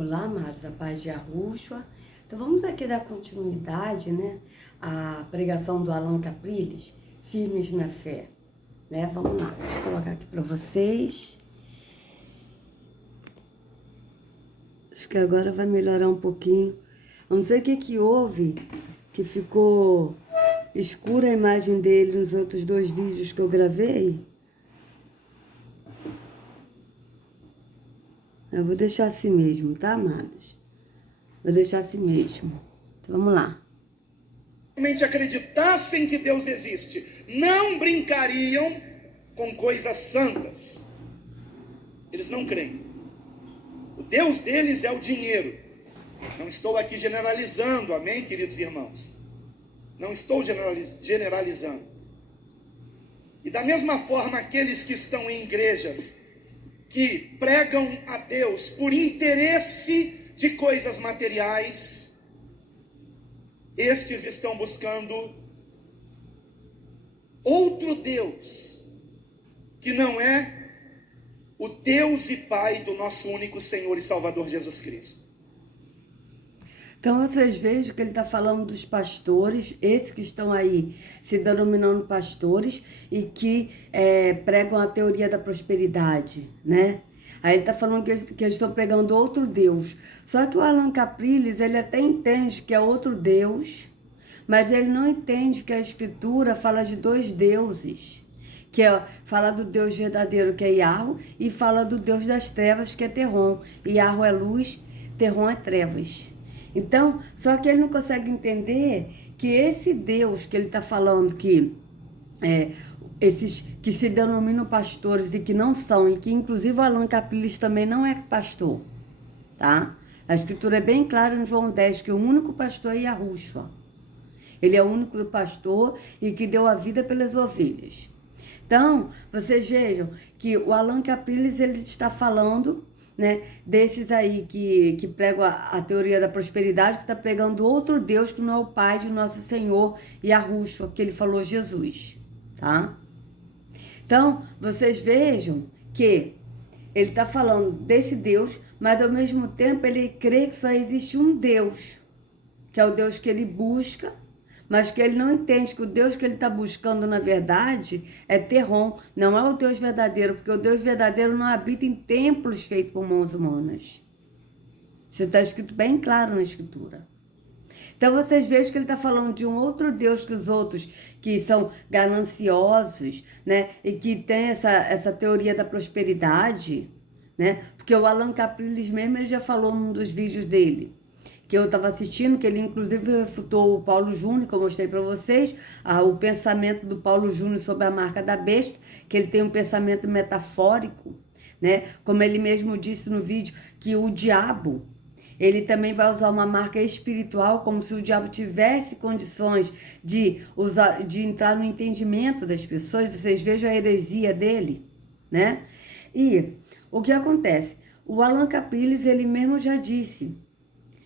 Olá, amados, a paz de Yahushua. Então vamos aqui dar continuidade, né, à pregação do Alan Capriles, Firmes na Fé, né? Vamos lá, deixa eu colocar aqui para vocês. Acho que agora vai melhorar um pouquinho. Eu não sei o que houve, que ficou escura a imagem dele nos outros dois vídeos que eu gravei. Eu vou deixar assim mesmo, tá, amados? Vou deixar assim mesmo. Então, vamos lá. Realmente acreditassem que Deus existe, não brincariam com coisas santas. Eles não creem. O Deus deles é o dinheiro. Não estou aqui generalizando, amém, queridos irmãos? Não estou generalizando. E da mesma forma, aqueles que estão em igrejas que pregam a Deus por interesse de coisas materiais, estes estão buscando outro Deus, que não é o Deus e Pai do nosso único Senhor e Salvador Jesus Cristo. Então vocês vejam que ele está falando dos pastores, esses que estão aí se denominando pastores e que pregam a teoria da prosperidade, né? Aí ele está falando que eles estão pregando outro Deus. Só que o Alan Capriles, ele até entende que é outro Deus, mas ele não entende que a Escritura fala de dois deuses. Fala do Deus verdadeiro, que é Yahweh, e fala do Deus das trevas, que é Terron. Yahweh é luz, Terron é trevas. Então, só que ele não consegue entender que esse Deus que ele está falando, que esses que se denominam pastores e que não são, e que inclusive o Alan Capriles também não é pastor, tá? A Escritura é bem clara em João 10, que o único pastor é Yahushua. Ele é o único pastor e que deu a vida pelas ovelhas. Então, vocês vejam que o Alan Capriles, ele está falando, né, desses aí que pregam a teoria da prosperidade, que está pregando outro Deus que não é o Pai de nosso Senhor Yahushua, que ele falou Jesus, tá? Então, vocês vejam que ele está falando desse Deus, mas ao mesmo tempo ele crê que só existe um Deus, que é o Deus que ele busca, mas que ele não entende que o Deus que ele está buscando, na verdade, é Terron, não é o Deus verdadeiro, porque o Deus verdadeiro não habita em templos feitos por mãos humanas. Isso está escrito bem claro na Escritura. Então vocês vejam que ele está falando de um outro Deus que os outros, que são gananciosos, né, e que tem essa teoria da prosperidade, né, porque o Alan Capriles mesmo, ele já falou num dos vídeos dele, que eu estava assistindo, que ele inclusive refutou o Paulo Júnior, que eu mostrei para vocês, o pensamento do Paulo Júnior sobre a marca da besta, que ele tem um pensamento metafórico, né? Como ele mesmo disse no vídeo, que o diabo, ele também vai usar uma marca espiritual, como se o diabo tivesse condições de entrar no entendimento das pessoas. Vocês vejam a heresia dele, né? E o que acontece? O Alan Capriles, ele mesmo já disse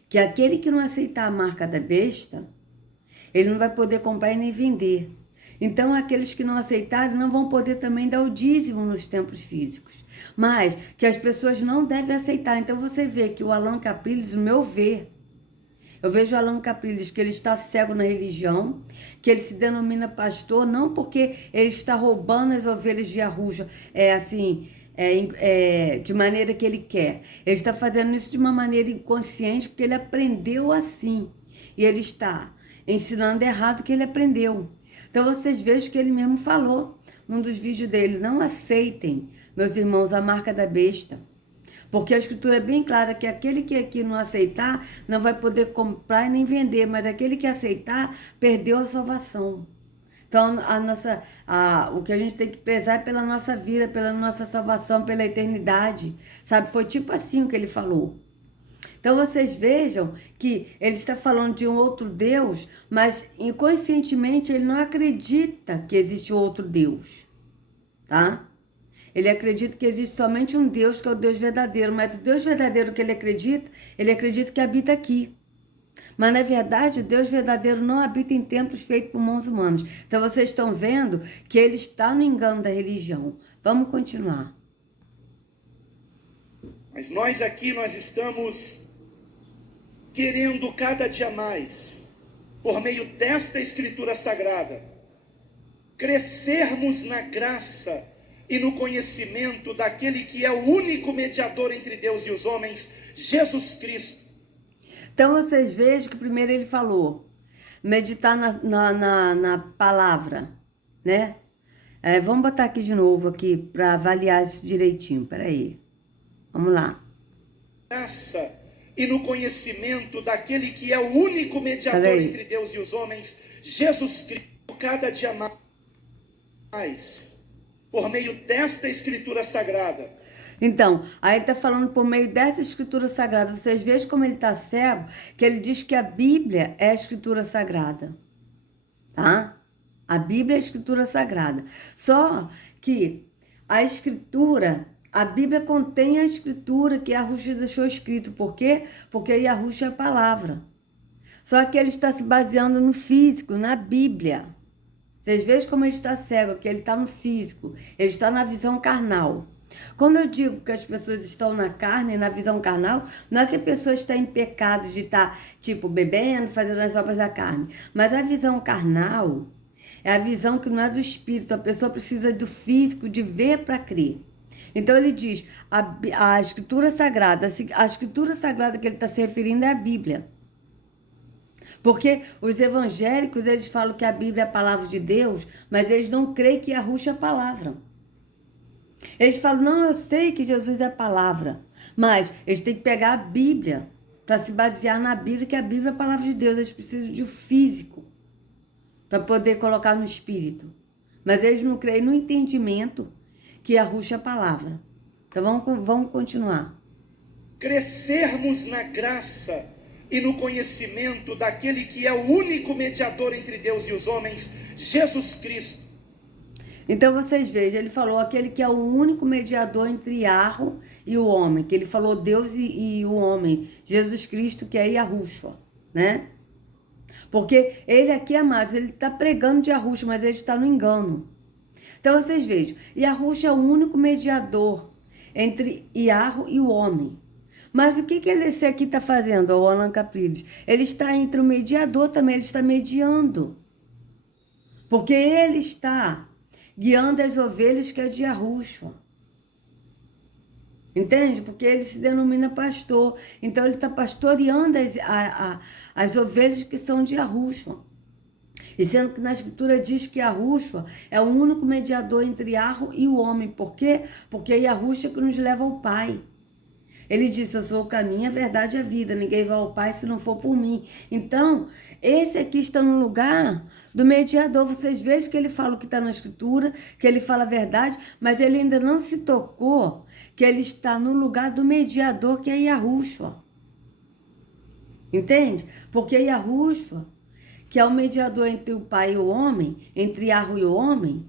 que aquele que não aceitar a marca da besta, ele não vai poder comprar e nem vender. Então, aqueles que não aceitarem não vão poder também dar o dízimo nos templos físicos. Mas que as pessoas não devem aceitar. Então, você vê que o Alan Capriles, no meu ver, eu vejo o Alan Capriles que ele está cego na religião, que ele se denomina pastor, não porque ele está roubando as ovelhas de Yahushua, de maneira que ele quer. Ele está fazendo isso de uma maneira inconsciente, porque ele aprendeu assim. E ele está ensinando errado o que ele aprendeu. Então vocês vejam que ele mesmo falou num dos vídeos dele: não aceitem, meus irmãos, a marca da besta. Porque a Escritura é bem clara que aquele que aqui não aceitar não vai poder comprar e nem vender, mas aquele que aceitar perdeu a salvação. Então, o que a gente tem que prezar é pela nossa vida, pela nossa salvação, pela eternidade, sabe? Foi tipo assim o que ele falou. Então, vocês vejam que ele está falando de um outro Deus, mas inconscientemente ele não acredita que existe outro Deus, tá? Ele acredita que existe somente um Deus, que é o Deus verdadeiro, mas o Deus verdadeiro que ele acredita que habita aqui. Mas, na verdade, o Deus verdadeiro não habita em templos feitos por mãos humanas. Então, vocês estão vendo que ele está no engano da religião. Vamos continuar. Mas nós aqui, nós estamos querendo cada dia mais, por meio desta Escritura Sagrada, crescermos na graça e no conhecimento daquele que é o único mediador entre Deus e os homens, Jesus Cristo. Então vocês vejam que primeiro ele falou, meditar na palavra, né? Vamos botar aqui de novo aqui para avaliar isso direitinho, peraí. Vamos lá. Graça e no conhecimento daquele que é o único mediador entre Deus e os homens, Jesus Cristo, cada dia mais, por meio desta Escritura Sagrada. Então, aí ele está falando por meio dessa Escritura Sagrada. Vocês vejam como ele está cego, que ele diz que a Bíblia é a Escritura Sagrada, tá? A Bíblia é a Escritura Sagrada. Só que a Escritura, a Bíblia contém a Escritura que Yahushua deixou escrito. Por quê? Porque Yahushua é a palavra. Só que ele está se baseando no físico, na Bíblia. Vocês vejam como ele está cego, que ele está no físico, ele está na visão carnal. Quando eu digo que as pessoas estão na carne, na visão carnal, não é que a pessoa está em pecado de estar, tipo, bebendo, fazendo as obras da carne. Mas a visão carnal é a visão que não é do espírito. A pessoa precisa do físico, de ver para crer. Então ele diz, a Escritura Sagrada, a Escritura Sagrada que ele está se referindo é a Bíblia. Porque os evangélicos, eles falam que a Bíblia é a palavra de Deus, mas eles não creem que Yahushua é a palavra. Eles falam, não, eu sei que Jesus é a palavra, mas eles têm que pegar a Bíblia para se basear na Bíblia, que a Bíblia é a palavra de Deus. Eles precisam de um físico para poder colocar no espírito. Mas eles não creem no entendimento que Yahushua é a palavra. Então vamos continuar. Crescermos na graça e no conhecimento daquele que é o único mediador entre Deus e os homens, Jesus Cristo. Então vocês vejam, ele falou aquele que é o único mediador entre Yahweh e o homem, que ele falou Deus e o homem, Jesus Cristo, que é Yahushua, né? Porque ele aqui, amados, ele está pregando de Yahushua, mas ele está no engano. Então vocês vejam, Yahushua é o único mediador entre Yahweh e o homem. Mas o que esse aqui está fazendo, o Alan Capriles? Ele está entre o mediador também, ele está mediando. Porque ele está guiando as ovelhas que é de Yahushua. Entende? Porque ele se denomina pastor. Então ele está pastoreando as ovelhas que são de Yahushua. E sendo que na Escritura diz que Yahushua é o único mediador entre Yahweh e o homem. Por quê? Porque é Yahushua que nos leva ao Pai. Ele disse, eu sou o caminho, a verdade e a vida. Ninguém vai ao Pai se não for por mim. Então, esse aqui está no lugar do mediador. Vocês vejam que ele fala o que está na Escritura, que ele fala a verdade, mas ele ainda não se tocou que ele está no lugar do mediador, que é Yahushua. Entende? Porque Yahushua, que é o mediador entre o Pai e o homem, entre Yahweh e o homem,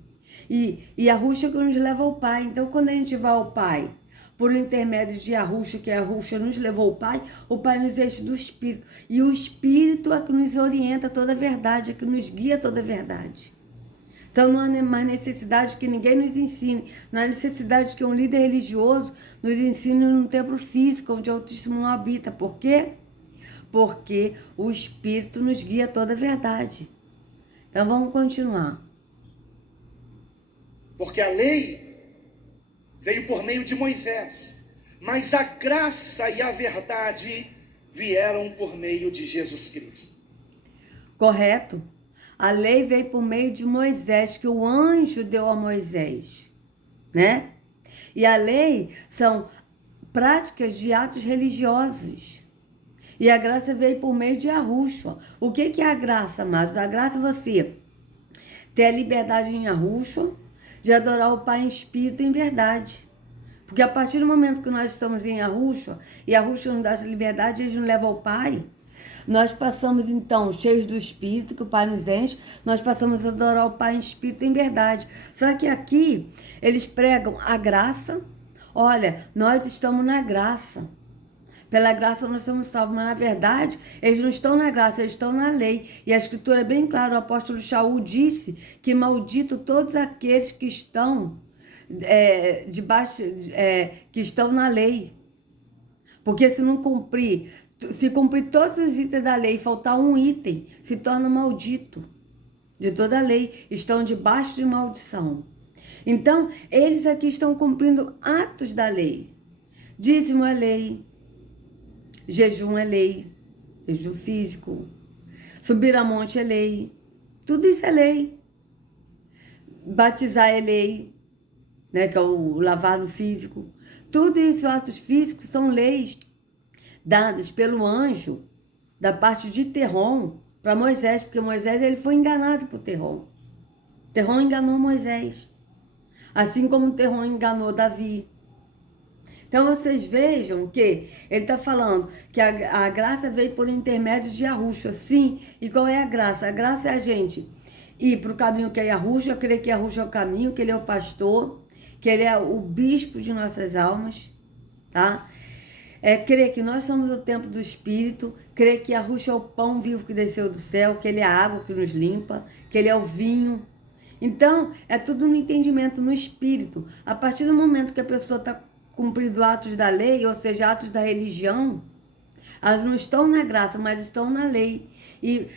e Yahushua que nos leva ao Pai. Então, quando a gente vai ao Pai, por intermédio de Yahushua, que Yahushua nos levou ao Pai, o Pai nos enche do Espírito. E o Espírito é que nos orienta toda a verdade, é que nos guia toda a verdade. Então não há mais necessidade que ninguém nos ensine, não há necessidade que um líder religioso nos ensine num templo físico, onde o Altíssimo não habita. Por quê? Porque o Espírito nos guia toda a verdade. Então vamos continuar. Porque a lei veio por meio de Moisés, mas a graça e a verdade vieram por meio de Jesus Cristo. Correto? A lei veio por meio de Moisés, que o anjo deu a Moisés, né? E a lei são práticas de atos religiosos. E a graça veio por meio de Yahushua. O que é a graça, amados? A graça é você ter a liberdade em Yahushua, de adorar o Pai em espírito e em verdade. Porque a partir do momento que nós estamos em Yahushua, e Yahushua nos dá essa liberdade, ele nos leva ao Pai, nós passamos então, cheios do Espírito, que o Pai nos enche, nós passamos a adorar o Pai em espírito e em verdade. Só que aqui, eles pregam a graça. Olha, nós estamos na graça. Pela graça nós somos salvos, mas na verdade, eles não estão na graça, eles estão na lei. E a Escritura é bem clara, o apóstolo Shaul disse que maldito todos aqueles que estão debaixo, que estão na lei. Porque se não cumprir Se cumprir todos os itens da lei e faltar um item, se torna maldito de toda a lei, estão debaixo de maldição. Então, eles aqui estão cumprindo atos da lei. Dízimo é lei, jejum é lei, jejum físico, subir a monte é lei, tudo isso é lei. Batizar é lei, né, que é o lavar no físico. Tudo isso, atos físicos, são leis dadas pelo anjo da parte de Terrom para Moisés, porque Moisés ele foi enganado por Terrom. Terrom enganou Moisés, assim como Terrom enganou Davi. Então vocês vejam que ele está falando que a graça veio por intermédio de Yahushua, sim. E qual é a graça? A graça é a gente ir para o caminho que é Yahushua, crer que Yahushua é o caminho, que ele é o pastor, que ele é o bispo de nossas almas, tá? Crer que nós somos o templo do Espírito, crer que Yahushua é o pão vivo que desceu do céu, que ele é a água que nos limpa, que ele é o vinho. Então, é tudo no entendimento, no Espírito. A partir do momento que a pessoa está cumprindo atos da lei, ou seja, atos da religião, elas não estão na graça, mas estão na lei. E,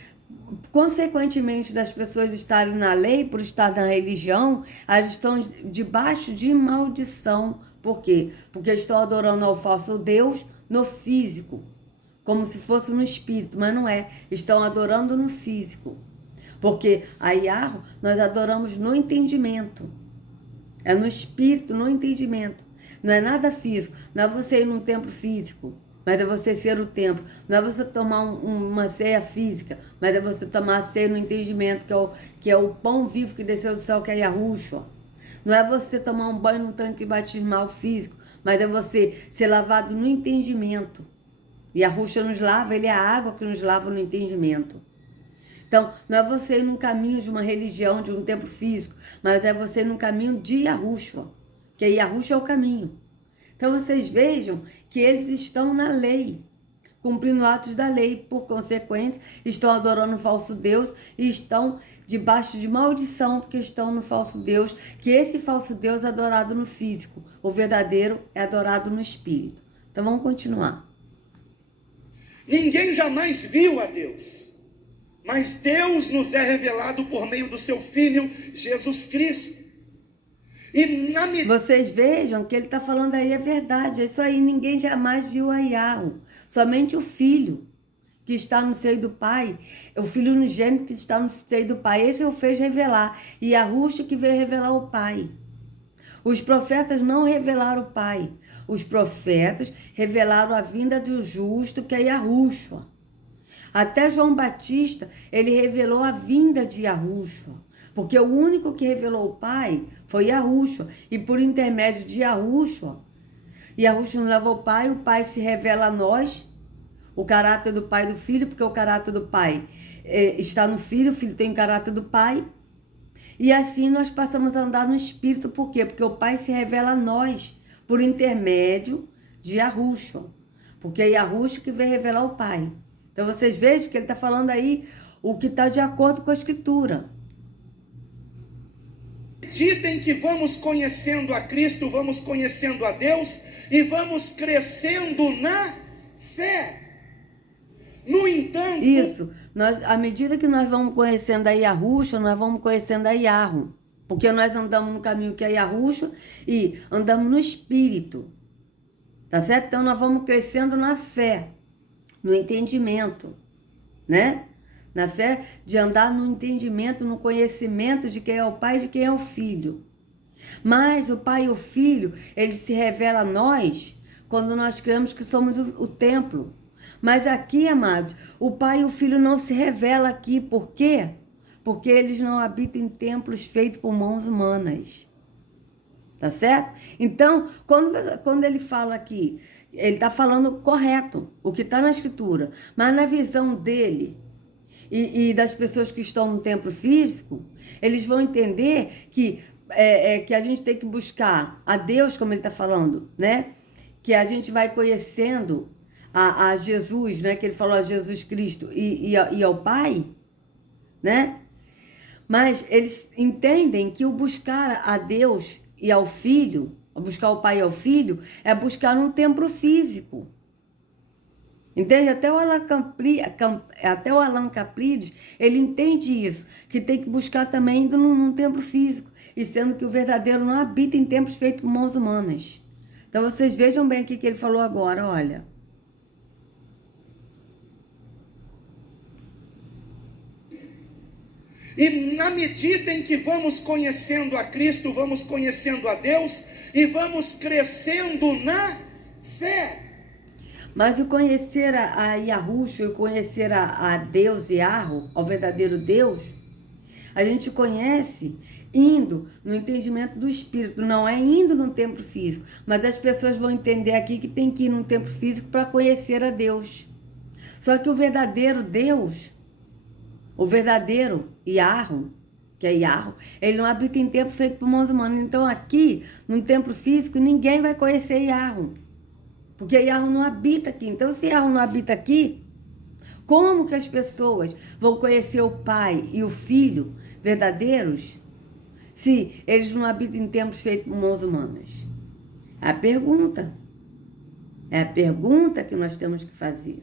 consequentemente, das pessoas estarem na lei, por estar na religião, elas estão debaixo de maldição. Por quê? Porque estão adorando ao falso Deus no físico, como se fosse no espírito, mas não é. Estão adorando no físico. Porque a Yahweh nós adoramos no entendimento. É no espírito, no entendimento. Não é nada físico. Não é você ir num templo físico, mas é você ser o templo. Não é você tomar uma ceia física, mas é você tomar a ceia no entendimento, que é o pão vivo que desceu do céu, que é Yahushua. Não é você tomar um banho num tanque batismal físico, mas é você ser lavado no entendimento. E Yahushua nos lava, ele é a água que nos lava no entendimento. Então, não é você ir num caminho de uma religião, de um templo físico, mas é você ir num caminho de Yahushua, que Yahushua é o caminho. Então, vocês vejam que eles estão na lei, cumprindo atos da lei, por consequente, estão adorando o falso Deus e estão debaixo de maldição, porque estão no falso Deus, que esse falso Deus é adorado no físico, o verdadeiro é adorado no espírito. Então, vamos continuar. Ninguém jamais viu a Deus, mas Deus nos é revelado por meio do seu Filho, Jesus Cristo. Vocês vejam que ele está falando aí é verdade. É isso aí, ninguém jamais viu a Yahweh. Somente o Filho que está no seio do Pai, o Filho unigênito que está no seio do Pai, esse o fez revelar. E Yahushua que veio revelar o Pai. Os profetas não revelaram o Pai. Os profetas revelaram a vinda do justo, que é Yahushua. Até João Batista, ele revelou a vinda de Yahushua. Porque o único que revelou o Pai foi Yahushua. E por intermédio de Yahushua, Yahushua nos leva ao Pai, o Pai se revela a nós, o caráter do Pai e do Filho, porque o caráter do Pai está no Filho, o Filho tem o caráter do Pai. E assim nós passamos a andar no Espírito. Por quê? Porque o Pai se revela a nós por intermédio de Yahushua. Porque é Yahushua que veio revelar o Pai. Então vocês vejam que ele está falando aí o que está de acordo com a Escritura. Acreditem que vamos conhecendo a Cristo, vamos conhecendo a Deus e vamos crescendo na fé. No entanto... Isso, à medida que nós vamos conhecendo a Yahushua, nós vamos conhecendo a Yahweh. Porque nós andamos no caminho que é Yahushua e andamos no Espírito. Tá certo? Então nós vamos crescendo na fé, no entendimento, né? Na fé de andar no entendimento, no conhecimento de quem é o Pai e de quem é o Filho. Mas o Pai e o Filho, ele se revela a nós quando nós cremos que somos o templo. Mas aqui, amados, o Pai e o Filho não se revelam aqui. Por quê? Porque eles não habitam em templos feitos por mãos humanas. Tá certo? Então, quando ele fala aqui, ele está falando correto, o que está na Escritura. Mas na visão dele e das pessoas que estão no templo físico, eles vão entender que a gente tem que buscar a Deus, como ele está falando, né? Que a gente vai conhecendo a Jesus, né? Que ele falou a Jesus Cristo e ao Pai, né? Mas eles entendem que o buscar a Deus e ao Filho, buscar o Pai e ao Filho, é buscar um templo físico. Entende? Até o Allan Capriles, ele entende isso, que tem que buscar também num templo físico, e sendo que o verdadeiro não habita em templos feitos por mãos humanas. Então vocês vejam bem o que ele falou agora, olha. E na medida em que vamos conhecendo a Cristo, vamos conhecendo a Deus e vamos crescendo na fé. Mas o conhecer a Yahushua, o conhecer a Deus Yahweh, ao verdadeiro Deus, a gente conhece indo no entendimento do Espírito, não é indo num templo físico. Mas as pessoas vão entender aqui que tem que ir num templo físico para conhecer a Deus. Só que o verdadeiro Deus, o verdadeiro Yahweh, que é Yahweh, ele não habita em templo feito por mãos humanas. Então aqui, num templo físico, ninguém vai conhecer Yahweh. Porque Yahweh não habita aqui. Então, se Yahweh não habita aqui, como que as pessoas vão conhecer o Pai e o Filho verdadeiros se eles não habitam em templos feitos por mãos humanas? É a pergunta. É a pergunta que nós temos que fazer.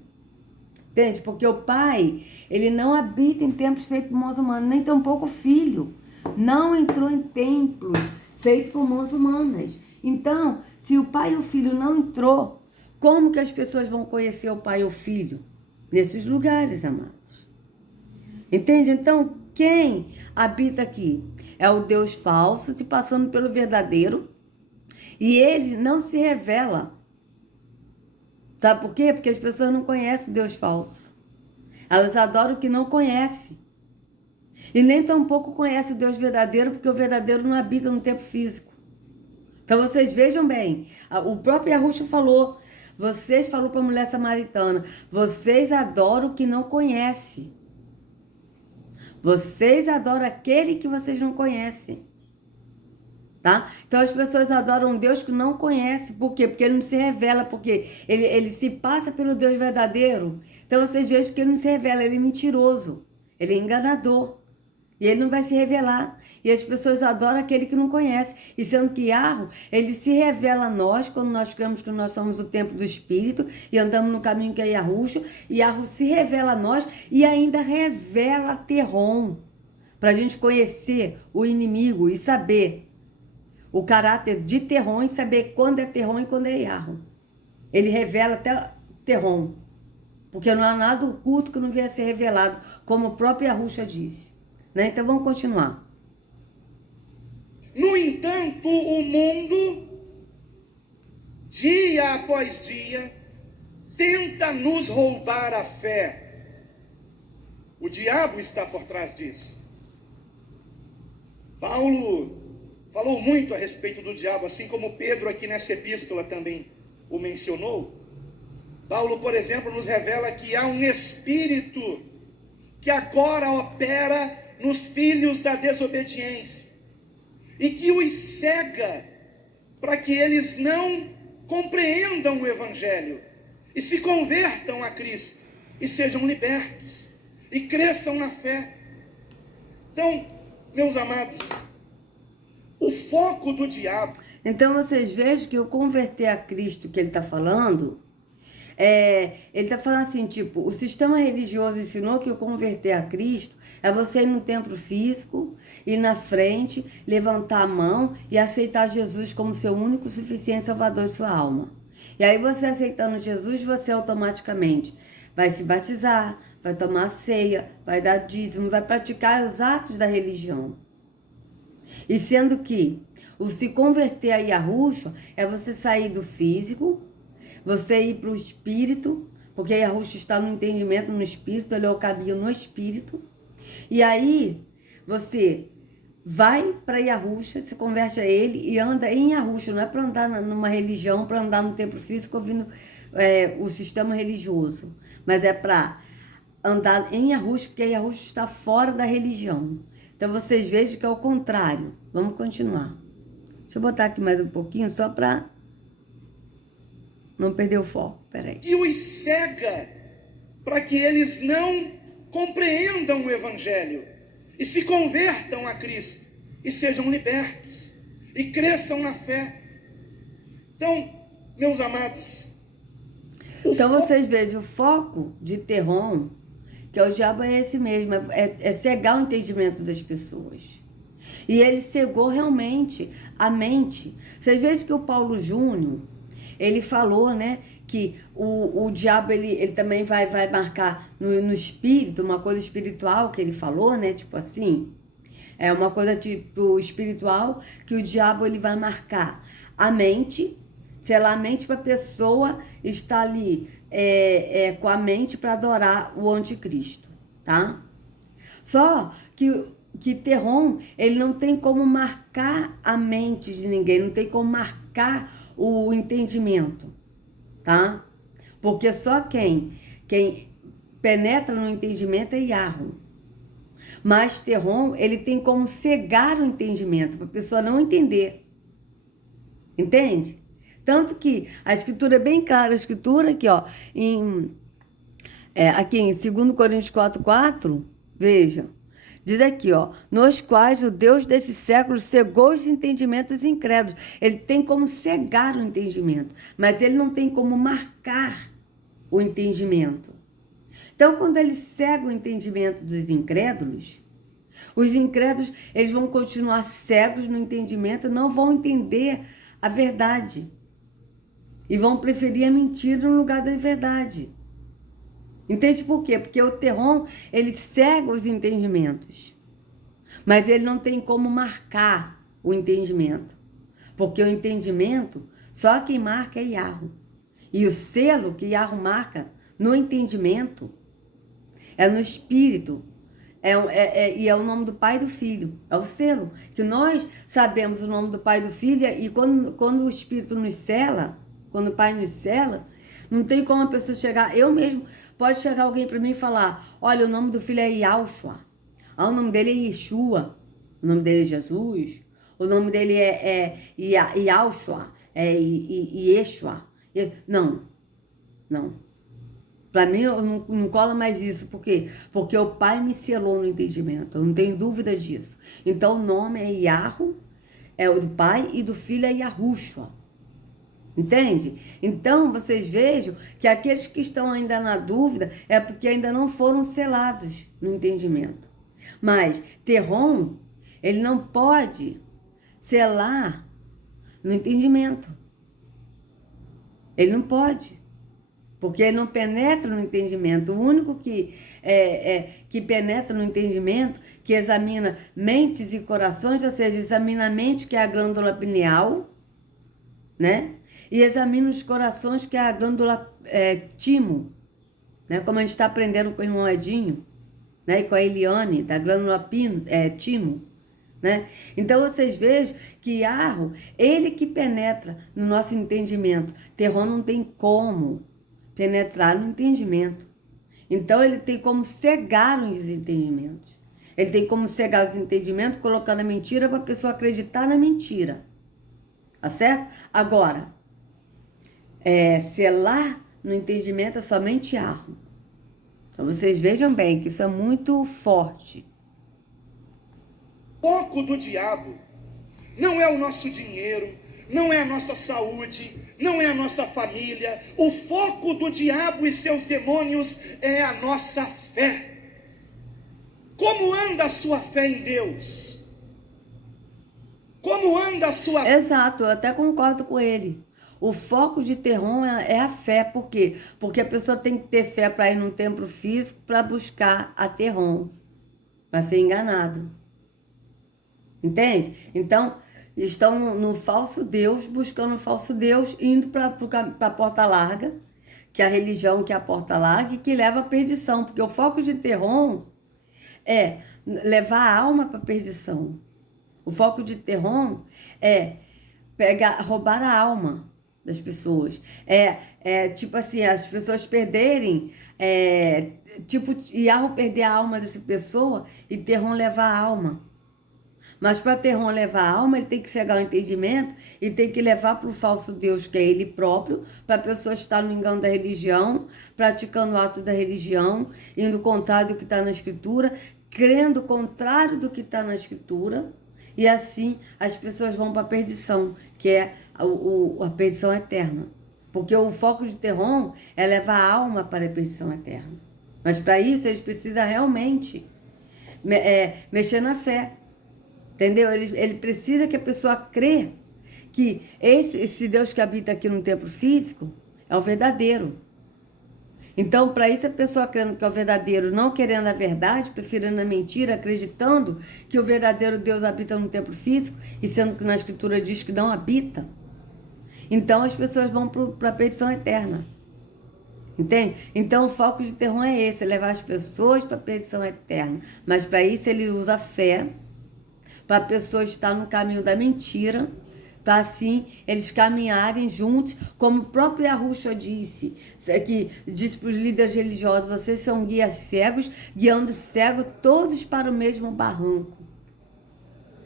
Entende? Porque o Pai, ele não habita em templos feitos por mãos humanas, nem tampouco o Filho. Não entrou em templos feitos por mãos humanas. Então, se o Pai e o Filho não entrou, como que as pessoas vão conhecer o Pai e o Filho? Nesses lugares, amados. Entende? Então, quem habita aqui? É o Deus falso se passando pelo verdadeiro. E ele não se revela. Sabe por quê? Porque as pessoas não conhecem o Deus falso. Elas adoram o que não conhecem. E nem tampouco conhecem o Deus verdadeiro, porque o verdadeiro não habita no tempo físico. Então vocês vejam bem. O próprio Yahushua falou. Falou para a mulher samaritana, vocês adoram o que não conhecem. Vocês adoram aquele que vocês não conhecem. Tá? Então as pessoas adoram um Deus que não conhece. Por quê? Porque ele não se revela, porque ele se passa pelo Deus verdadeiro. Então vocês vejam que ele não se revela, ele é mentiroso, ele é enganador. E ele não vai se revelar. E as pessoas adoram aquele que não conhece. E sendo que Yahweh, ele se revela a nós, quando nós cremos que nós somos o templo do Espírito e andamos no caminho que é Yahushua. E Yahweh se revela a nós e ainda revela Terron. Para a gente conhecer o inimigo e saber o caráter de Terron e saber quando é Terron e quando é Yahweh. Ele revela até Terron. Porque não há nada oculto que não venha a ser revelado, como o próprio Yahushua disse. Né? Então vamos continuar. No entanto, o mundo, dia após dia, tenta nos roubar a fé. O diabo está por trás disso. Paulo falou muito a respeito do diabo, assim como Pedro aqui nessa epístola também o mencionou. Paulo, por exemplo, nos revela que há um espírito que agora opera nos filhos da desobediência, e que os cega para que eles não compreendam o Evangelho, e se convertam a Cristo, e sejam libertos, e cresçam na fé. Então, meus amados, o foco do diabo... Então vocês vejam que o converter a Cristo que ele está falando... ele está falando assim, tipo, o sistema religioso ensinou que o converter a Cristo é você ir no templo físico, ir na frente, levantar a mão e aceitar Jesus como seu único, suficiente salvador de sua alma. E aí você aceitando Jesus, você automaticamente vai se batizar, vai tomar ceia, vai dar dízimo, vai praticar os atos da religião. E sendo que o se converter a Yahushua é você sair do físico, você ir para o espírito, porque Yahushua está no entendimento no espírito, ele é o caminho no espírito. E aí você vai para Yahushua, se converte a ele e anda em Yahushua. Não é para andar numa religião, para andar no templo físico ouvindo o sistema religioso. Mas é para andar em Yahushua, porque Yahushua está fora da religião. Então vocês vejam que é o contrário. Vamos continuar. Deixa eu botar aqui mais um pouquinho, só para... não perder o foco, peraí. Que os cega para que eles não compreendam o Evangelho e se convertam a Cristo e sejam libertos e cresçam na fé. Então, meus amados, o Então vocês vejam, o foco de Terron, que é o diabo, é esse mesmo, é cegar o entendimento das pessoas. E ele cegou realmente a mente. Vocês vejam que o Paulo Júnior, ele falou, né, que o diabo, ele também vai marcar no espírito, uma coisa espiritual que ele falou, né, tipo assim, é uma coisa tipo espiritual, que o diabo, ele vai marcar a mente, selar a mente para a pessoa estar ali com a mente para adorar o anticristo, tá? Só que Terron, ele não tem como marcar a mente de ninguém, não tem como marcar o entendimento, tá? Porque só quem penetra no entendimento é Yahweh. Mas Terron, ele tem como cegar o entendimento, para a pessoa não entender. Entende? Tanto que a escritura é bem clara, a escritura aqui, ó, aqui em 2 Coríntios 4:4, veja, diz aqui, ó, nos quais o Deus desse século cegou os entendimentos incrédulos. Ele tem como cegar o entendimento, mas ele não tem como marcar o entendimento. Então, quando ele cega o entendimento dos incrédulos, os incrédulos, eles vão continuar cegos no entendimento, não vão entender a verdade. E vão preferir a mentira no lugar da verdade. Entende por quê? Porque o Terron, ele cega os entendimentos. Mas ele não tem como marcar o entendimento. Porque o entendimento, só quem marca é Yahweh. E o selo que Yahweh marca no entendimento é no espírito. E é o nome do Pai e do Filho. É o selo. Que nós sabemos o nome do Pai e do Filho. E quando o Espírito nos sela, quando o Pai nos sela, não tem como a pessoa chegar. Eu mesmo, pode chegar alguém para mim e falar: olha, o nome do filho é Yahushua. O nome dele é Yeshua. O nome dele é Jesus. O nome dele é Yahushua. É Yeshua. Não. Para mim, eu não cola mais isso. Por quê? Porque o Pai me selou no entendimento. Eu não tenho dúvida disso. Então, o nome é Yahweh, é o do Pai, e do Filho é Yahushua. Entende? Então, vocês vejam que aqueles que estão ainda na dúvida é porque ainda não foram selados no entendimento. Mas Terron, ele não pode selar no entendimento. Ele não pode. Porque ele não penetra no entendimento. O único que penetra no entendimento, que examina mentes e corações, ou seja, examina a mente, que é a glândula pineal, né? E examina os corações, que é a glândula timo, né? Como a gente está aprendendo com o irmão Edinho, né? E com a Eliane, da glândula timo, né? Então vocês vejam que Yahweh, ele que penetra no nosso entendimento. Terron não tem como penetrar no entendimento. Então ele tem como cegar os entendimentos. Ele tem como cegar os entendimentos, colocando a mentira para a pessoa acreditar na mentira. Tá certo? Agora, selar no entendimento é somente Yahweh. Então vocês vejam bem que isso é muito forte. O foco do diabo não é o nosso dinheiro, não é a nossa saúde, não é a nossa família. O foco do diabo e seus demônios é a nossa fé. Como anda a sua fé em Deus? Como anda a sua fé? Exato, eu até concordo com ele. O foco de Terron é a fé. Por quê? Porque a pessoa tem que ter fé para ir num templo físico para buscar a Terron, para ser enganado. Entende? Então, estão no falso Deus, buscando o falso Deus, indo para a porta larga, que é a religião, que é a porta larga, e que leva à perdição. Porque o foco de Terron é levar a alma para a perdição. O foco de Terron é roubar a alma das pessoas. Tipo assim, as pessoas perderem, tipo, Yahweh perder a alma dessa pessoa e Terron levar a alma. Mas para Terron levar a alma, ele tem que cegar o entendimento e tem que levar para o falso Deus, que é ele próprio, para a pessoa estar no engano da religião, praticando o ato da religião, indo contrário do que está na Escritura, crendo contrário do que está na Escritura, e assim as pessoas vão para a perdição, que é a perdição eterna, Porque o foco de Terron é levar a alma para a perdição eterna. Mas para isso eles precisam realmente mexer na fé. Entendeu? Ele precisa que a pessoa crê que esse Deus que habita aqui no templo físico é o verdadeiro. Então, para isso, a pessoa crendo que é o verdadeiro, não querendo a verdade, preferindo a mentira, acreditando que o verdadeiro Deus habita no templo físico, e sendo que na Escritura diz que não habita, então as pessoas vão para a perdição eterna. Entende? Então, o foco de Terron é esse, é levar as pessoas para a perdição eterna. Mas para isso, ele usa a fé, para a pessoa estar no caminho da mentira, para assim eles caminharem juntos, como o próprio Yahushua disse para os líderes religiosos: vocês são guias cegos, guiando cegos todos para o mesmo barranco.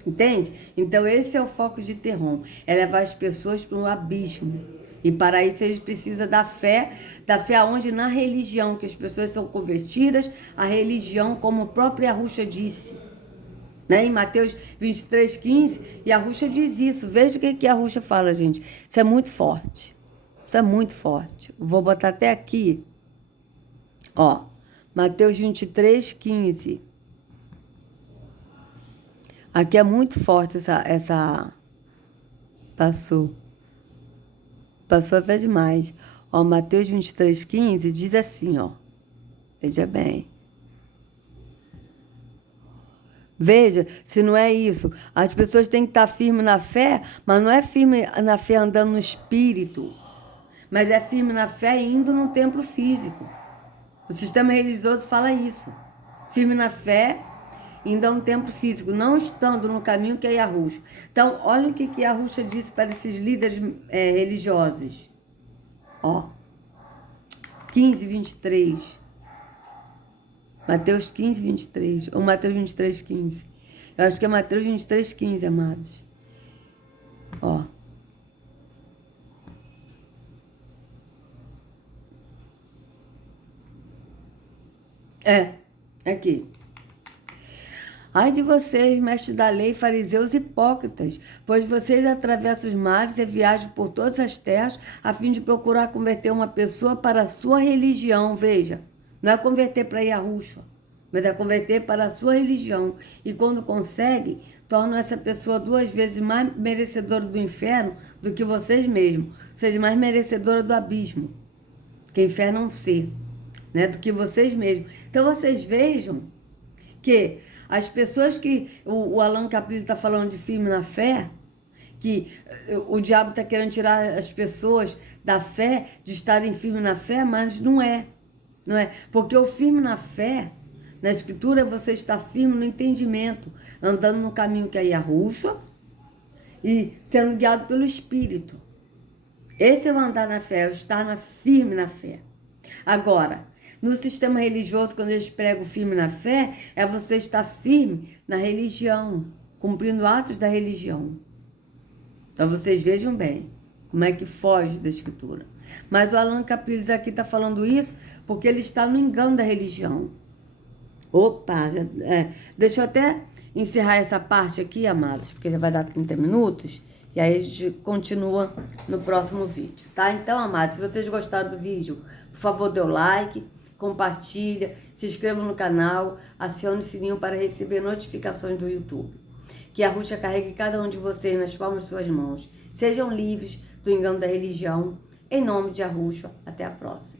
Entende? Então esse é o foco de Terron, é levar as pessoas para um abismo. E para isso eles precisam da fé aonde? Na religião, que as pessoas são convertidas à religião, como o próprio Yahushua disse. Né? Em Mateus 23:15, Yahushua diz isso. Veja o que Yahushua fala, gente. Isso é muito forte. Isso é muito forte. Vou botar até aqui. Ó, Mateus 23:15. Aqui é muito forte essa... Passou até demais. Ó, Mateus 23:15 diz assim, ó. Veja bem. Veja, se não é isso. As pessoas têm que estar firmes na fé, mas não é firme na fé andando no espírito, mas é firme na fé indo no templo físico. O sistema religioso fala isso. Firme na fé, indo a um templo físico, não estando no caminho que é Yahushua. Então, olha o que Yahushua disse para esses líderes religiosos. Ó, 15:23. Mateus 15:23, ou Mateus 23:15. Eu acho que é Mateus 23:15, amados. Ó. Aqui. Ai de vocês, mestres da lei, fariseus hipócritas, pois vocês atravessam os mares e viajam por todas as terras a fim de procurar converter uma pessoa para a sua religião. Veja. Não é converter para Yahushua, mas é converter para a sua religião. E quando consegue, tornam essa pessoa 2 vezes mais merecedora do inferno do que vocês mesmos. Ou seja, mais merecedora do abismo. Que inferno é um ser, né? Do que vocês mesmos. Então vocês vejam que as pessoas que o Allan Caprilli está falando de firme na fé, que o diabo está querendo tirar as pessoas da fé, de estarem firmes na fé, mas não é. Não é? Porque o firme na fé, na Escritura, você está firme no entendimento, andando no caminho que é Yahushua e sendo guiado pelo Espírito. Esse é o andar na fé, é o estar firme na fé. Agora, no sistema religioso, quando eles pregam firme na fé, é você estar firme na religião, cumprindo atos da religião. Então vocês vejam bem como é que foge da Escritura. Mas o Allan Caprilli aqui está falando isso porque ele está no engano da religião. Opa, deixa eu até encerrar essa parte aqui, amados, porque já vai dar 30 minutos. E aí a gente continua no próximo vídeo, tá? Então, amados, se vocês gostaram do vídeo, por favor, dê o like, compartilha, se inscreva no canal, acione o sininho para receber notificações do YouTube. Que a Yahushua carregue cada um de vocês nas palmas de suas mãos. Sejam livres do engano da religião. Em nome de Yahushua, até a próxima.